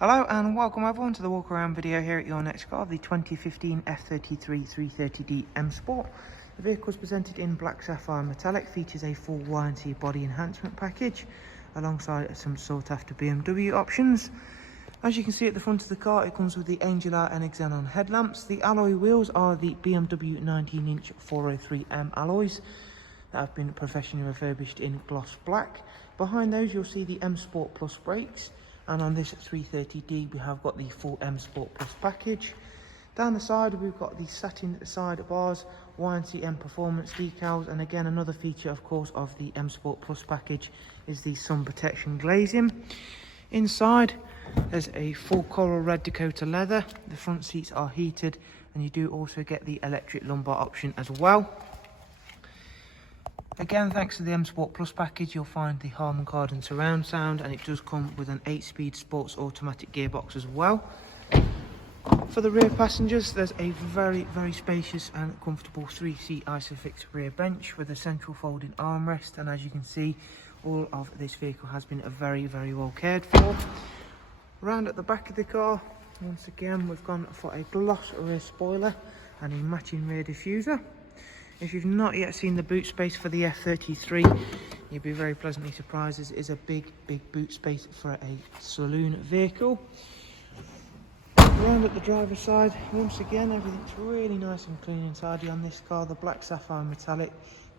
Hello and welcome everyone to the walk around video here at your next car, the 2015 F33 330D M Sport. The vehicle is presented in black sapphire metallic, features a full YNC body enhancement package alongside some sought after BMW options. As you can see at the front of the car, it comes with the Angel Eye and Xenon headlamps. The alloy wheels are the BMW 19-inch 403M alloys that have been professionally refurbished in gloss black. Behind those you'll see the M Sport Plus brakes, and on this 330D we have got the full M Sport Plus package. Down the side we've got the satin side bars, YNC Mperformance decals, and again another feature of course of the M Sport Plus package is the sun protection glazing. Inside there's a full coral red Dakota leather, the front seats are heated, and you do also get the electric lumbar option as well. Again, thanks to the M Sport Plus package, you'll find the Harman Kardon surround sound, and it does come with an 8-speed sports automatic gearbox as well. For the rear passengers, there's a very spacious and comfortable 3-seat Isofix rear bench with a central folding armrest, and as you can see, all of this vehicle has been very well cared for. Round at the back of the car, once again, we've gone for a gloss rear spoiler and a matching rear diffuser. If you've not yet seen the boot space for the F33, you'll be very pleasantly surprised, as it is a big boot space for a saloon vehicle. Around at the driver's side, once again, everything's really nice and clean and tidy on this car. The black sapphire metallic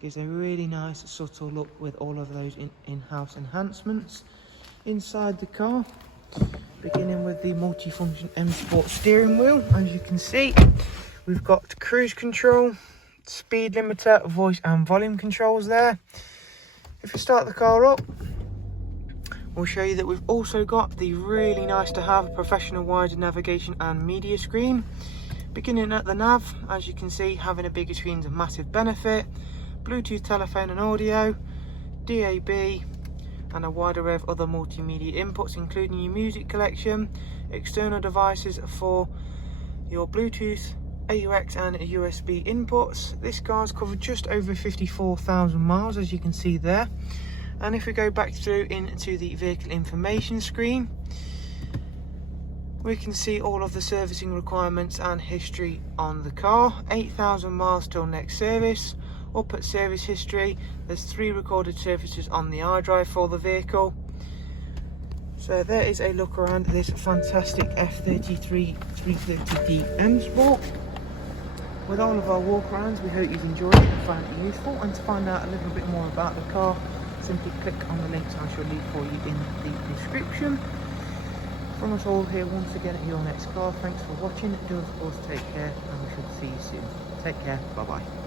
gives a really nice subtle look with all of those in-house enhancements. Inside the car, beginning with the multi-function M Sport steering wheel, as you can see, we've got cruise control, speed limiter, voice and volume controls there. If you start the car up, we'll show you that we've also got the really nice to have professional wide navigation and media screen. Beginning at the nav, as you can see, having a bigger screen is a massive benefit. Bluetooth telephone and audio, DAB, and a wide array of other multimedia inputs, including your music collection, external devices for your Bluetooth, AUX and USB inputs. This car's covered just over 54,000 miles, as you can see there. And if we go back through into the vehicle information screen, we can see all of the servicing requirements and history on the car. 8,000 miles till next service. Up at service history, there's 3 recorded services on the iDrive for the vehicle. So there is a look around this fantastic F33 330D M Sport. With all of our walk-arounds, we hope you've enjoyed it and found it useful. And to find out a little bit more about the car, simply click on the links I shall leave for you in the description. From us all here once again at your next car, thanks for watching. Do of course take care, and we shall see you soon. Take care, bye bye.